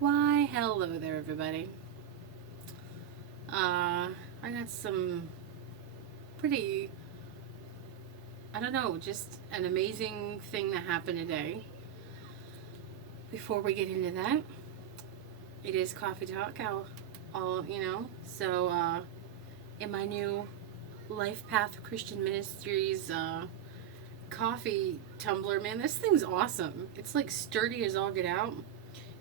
Why, hello there, everybody. I got some pretty, I don't know, just an amazing thing that happened today. Before we get into that, it is coffee talk. In my new Life Path Christian Ministries coffee tumbler, man, this thing's awesome. It's like sturdy as all get out,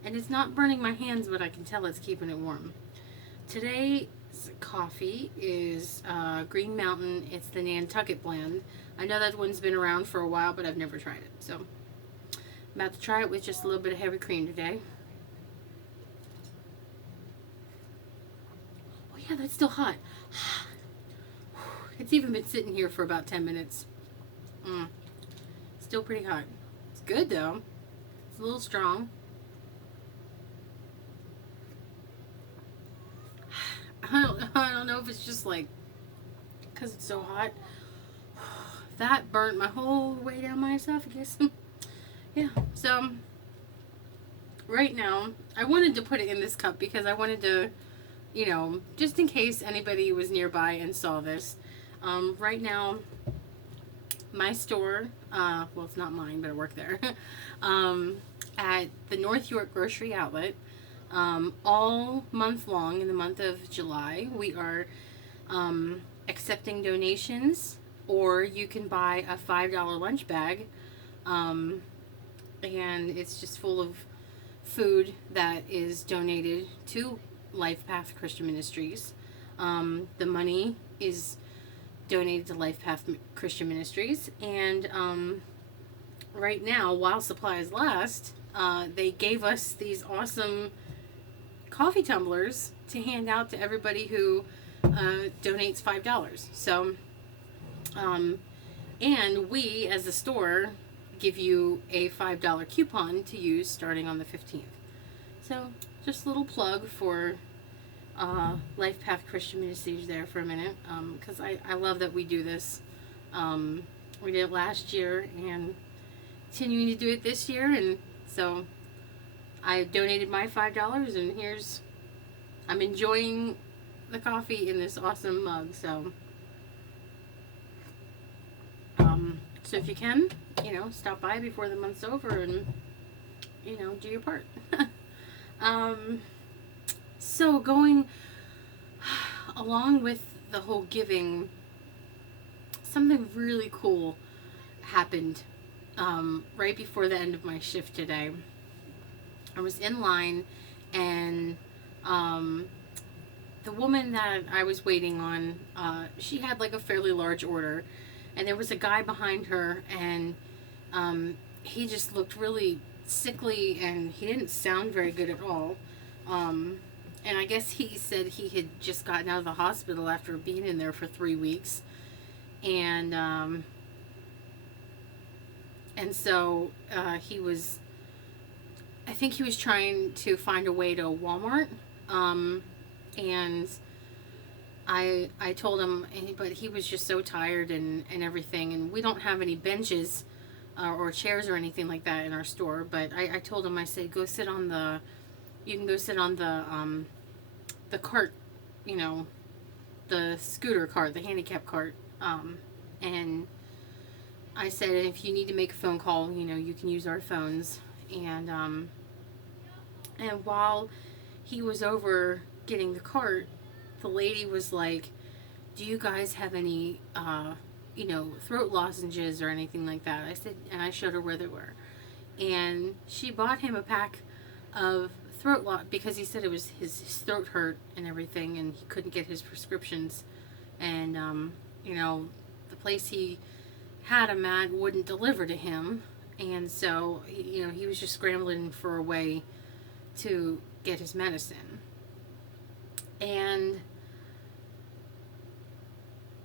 and it's not burning my hands, but I can tell it's keeping it warm. Today's coffee is Green Mountain. It's the Nantucket blend. I know that one's been around for a while, but I've never tried it. So I'm about to try it with just a little bit of heavy cream today. Oh yeah, that's still hot. It's even been sitting here for about 10 minutes. Still pretty hot. It's good though. It's a little strong. I don't know if it's just like because it's so hot. That burnt my whole way down my esophagus. Yeah, so right now I wanted to put it in this cup because I wanted to, just in case anybody was nearby and saw this. Right now, my store, well, it's not mine, but I work there, at the North York Grocery Outlet. All month long, in the month of July, we are accepting donations, or you can buy a $5 lunch bag, and it's just full of food that is donated to Life Path Christian Ministries. The money is donated to Life Path Christian Ministries, and right now, while supplies last, they gave us these awesome coffee tumblers to hand out to everybody who donates $5. So, and we, as a store, give you a $5 coupon to use starting on the 15th. So, just a little plug for Life Path Christian Ministries there for a minute, because I love that we do this. We did it last year and continuing to do it this year, and so I donated my $5, and I'm enjoying the coffee in this awesome mug. So if you can, stop by before the month's over and, do your part. So going along with the whole giving, something really cool happened right before the end of my shift today. I was in line, and the woman that I was waiting on, she had like a fairly large order, and there was a guy behind her, and he just looked really sickly, and he didn't sound very good at all. And I guess he said he had just gotten out of the hospital after being in there for 3 weeks, and so he was. I think he was trying to find a way to Walmart, and I told him, but he was just so tired and everything, and we don't have any benches or chairs or anything like that in our store, but I told him, I said, you can go sit on the cart, the scooter cart, the handicap cart, and I said, if you need to make a phone call, you can use our phones. And while he was over getting the cart, the lady was like, do you guys have any, throat lozenges or anything like that? I said, and I showed her where they were. And she bought him a pack of because he said it was his throat hurt and everything, and he couldn't get his prescriptions. And, the place he had him at wouldn't deliver to him. And so, he was just scrambling for a way to get his medicine. And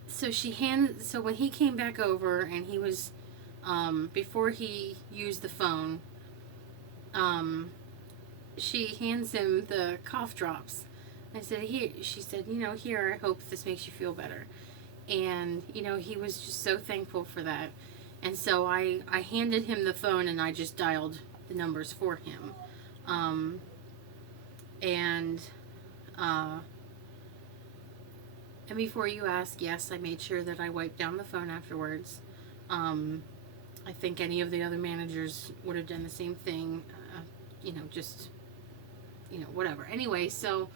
so so when he came back over, and he was, before he used the phone, she hands him the cough drops. I said, here, she said, here, I hope this makes you feel better. And, he was just so thankful for that. And so I handed him the phone, and I just dialed the numbers for him. And uh, and before you ask, yes, I made sure that I wiped down the phone afterwards. Um, I think any of the other managers would have done the same thing. Just whatever. Anyway, so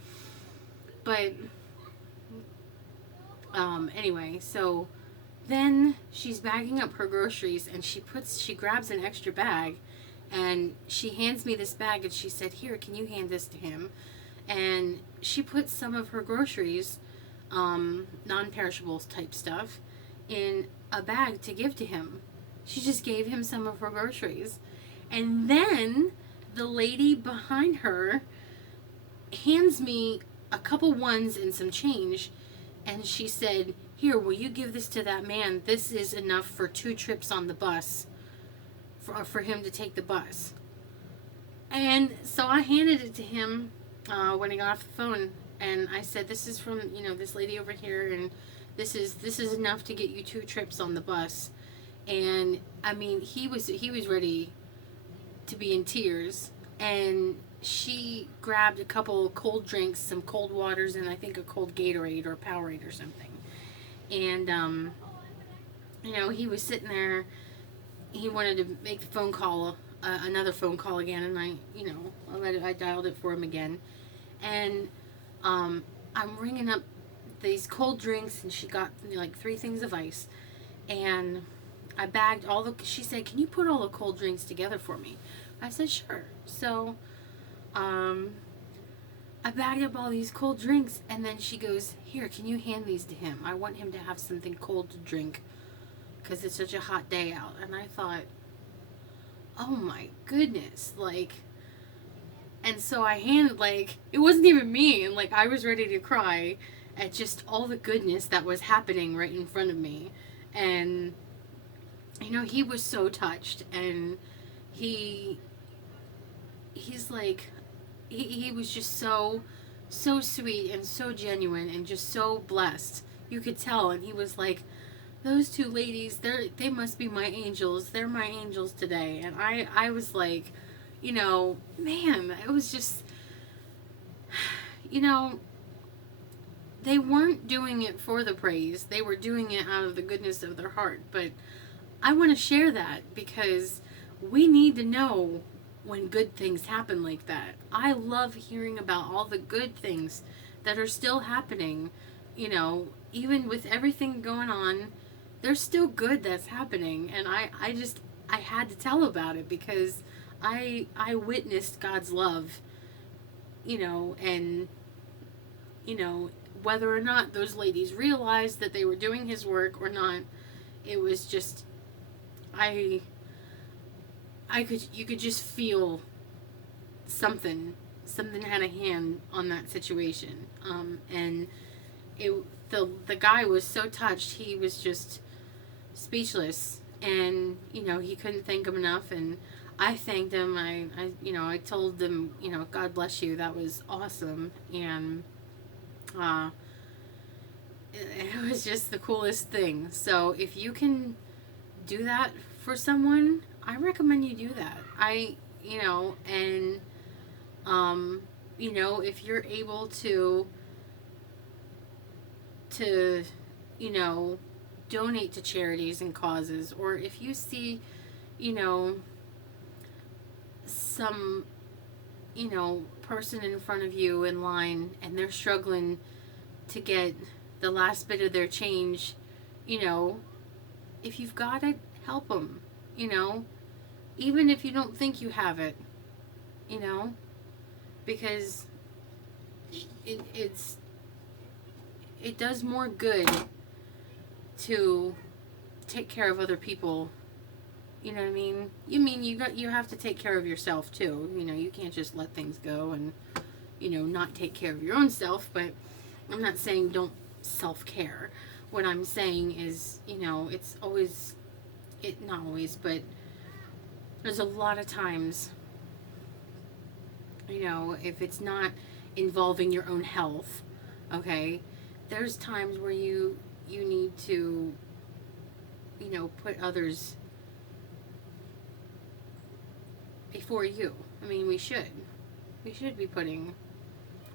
but anyway, so then she's bagging up her groceries, and she grabs an extra bag, and she hands me this bag, and she said, "Here, can you hand this to him?" And she put some of her groceries, non-perishables type stuff, in a bag to give to him. She just gave him some of her groceries. And then the lady behind her hands me a couple ones and some change, and she said, "Here, will you give this to that man? This is enough for 2 trips on the bus, for him to take the bus." And so I handed it to him when I got off the phone, and I said, "This is from this lady over here, and this is enough to get you 2 trips on the bus." And I mean, he was ready to be in tears, and she grabbed a couple cold drinks, some cold waters, and I think a cold Gatorade or Powerade or something. And he was sitting there. He wanted to make the phone call, another phone call again, and I dialed it for him again, and I'm ringing up these cold drinks, and she got like 3 things of ice, and I bagged all the. She said, "Can you put all the cold drinks together for me?" I said, "Sure." So, I bagged up all these cold drinks, and then she goes, "Here, can you hand these to him? I want him to have something cold to drink, because it's such a hot day out." And I thought, oh my goodness, like, and so I handed, like, it wasn't even me, and like I was ready to cry at just all the goodness that was happening right in front of me. And he was so touched, and he's like, he was just so sweet and so genuine and just so blessed. You could tell. And he was like, "Those 2 ladies, they must be my angels. They're my angels today." And I was like, man, it was just, they weren't doing it for the praise. They were doing it out of the goodness of their heart. But I want to share that, because we need to know when good things happen like that. I love hearing about all the good things that are still happening. Even with everything going on, there's still good that's happening. And I had to tell about it, because I witnessed God's love, and whether or not those ladies realized that they were doing his work or not, it was just, you could just feel something had a hand on that situation. And the guy was so touched, he was just speechless, and he couldn't thank him enough. And I thanked him. I told them, "God bless you, that was awesome." And it was just the coolest thing. So if you can do that for someone, I recommend you do that. If you're able to donate to charities and causes, or if you see, some, person in front of you in line, and they're struggling to get the last bit of their change, if you've got it, help them, even if you don't think you have it, because it does more good to take care of other people. You know what I mean? You have to take care of yourself too. You can't just let things go and not take care of your own self. But I'm not saying don't self-care. What I'm saying is, it's always, not always, but there's a lot of times, if it's not involving your own health, okay, there's times where you need to, put others before you. I mean, we should be putting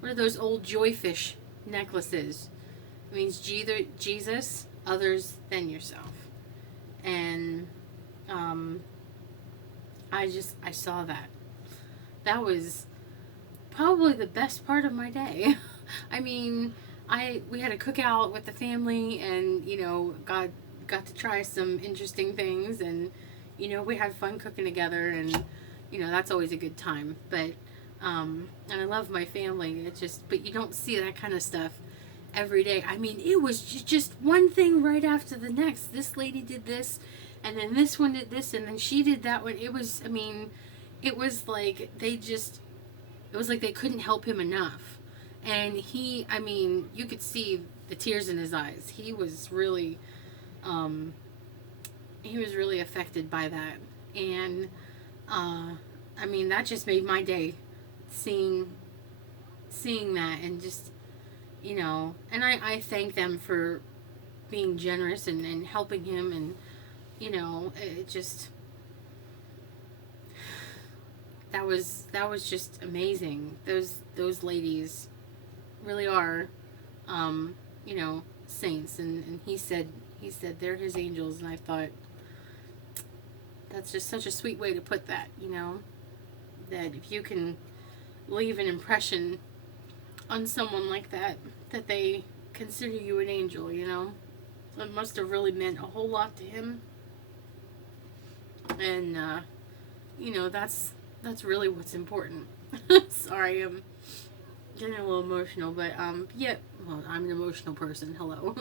what are those old joyfish necklaces? It means Jesus, others, then yourself. And um, I saw that. That was probably the best part of my day. I mean, we had a cookout with the family, and got to try some interesting things, and we had fun cooking together, and that's always a good time. But and I love my family. It's just, but you don't see that kind of stuff every day. I mean, it was just one thing right after the next. This lady did this, and then this one did this, and then she did that one. It was, I mean, it was like it was like they couldn't help him enough. And I mean, you could see the tears in his eyes. Um, he was really affected by that. And, I mean, that just made my day, seeing that, and just, and I thank them for being generous and helping him, and, it just, that was just amazing. Those ladies really are, saints, and he said they're his angels, and I thought that's just such a sweet way to put that. That if you can leave an impression on someone like that, that they consider you an angel. So it must have really meant a whole lot to him, and that's really what's important. Sorry, I'm getting a little emotional, but yeah, well, I'm an emotional person. Hello.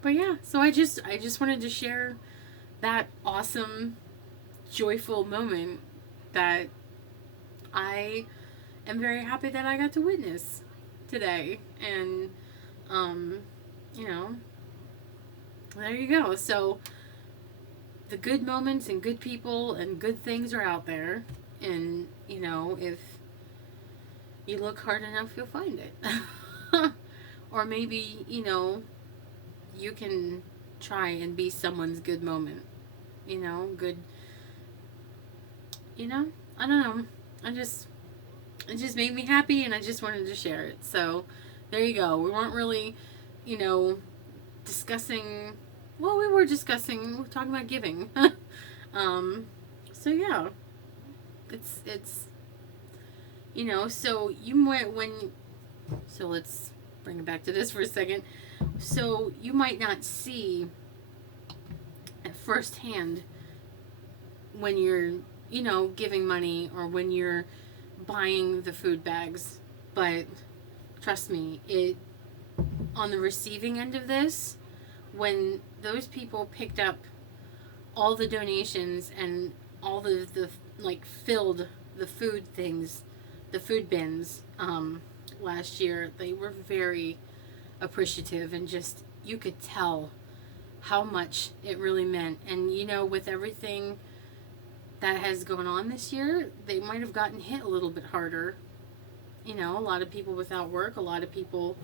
But yeah, so I just wanted to share that awesome, joyful moment that I am very happy that I got to witness today. And there you go. So the good moments and good people and good things are out there, and if you look hard enough, you'll find it. Or maybe you can try and be someone's good moment. Good. I don't know. It just made me happy, and I just wanted to share it. So there you go. We weren't really, discussing. Well, we were talking about giving. So yeah, it's so you might so let's bring it back to this for a second. So you might not see at firsthand when you're giving money, or when you're buying the food bags, but trust me, on the receiving end of this, when those people picked up all the donations and all the filled the food things, the food bins, last year, they were very appreciative, and just, you could tell how much it really meant. And with everything that has gone on this year, they might have gotten hit a little bit harder. A lot of people without work, a lot of people,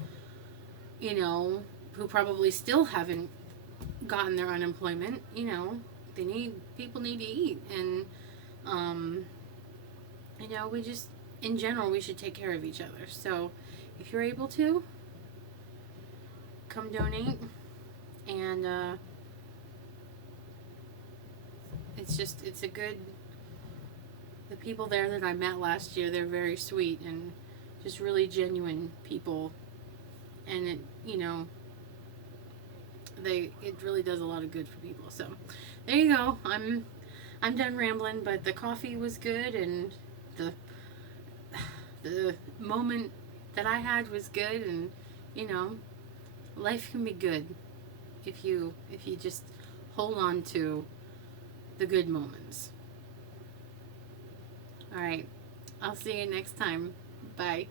who probably still haven't gotten their unemployment. People need to eat, and we just, in general, we should take care of each other. So if you're able to, come donate. And it's a good, the people there that I met last year, they're very sweet and just really genuine people, and it it really does a lot of good for people. So there you go. I'm done rambling, but the coffee was good, and the moment that I had was good, and life can be good if you just hold on to the good moments. All right, I'll see you next time. Bye.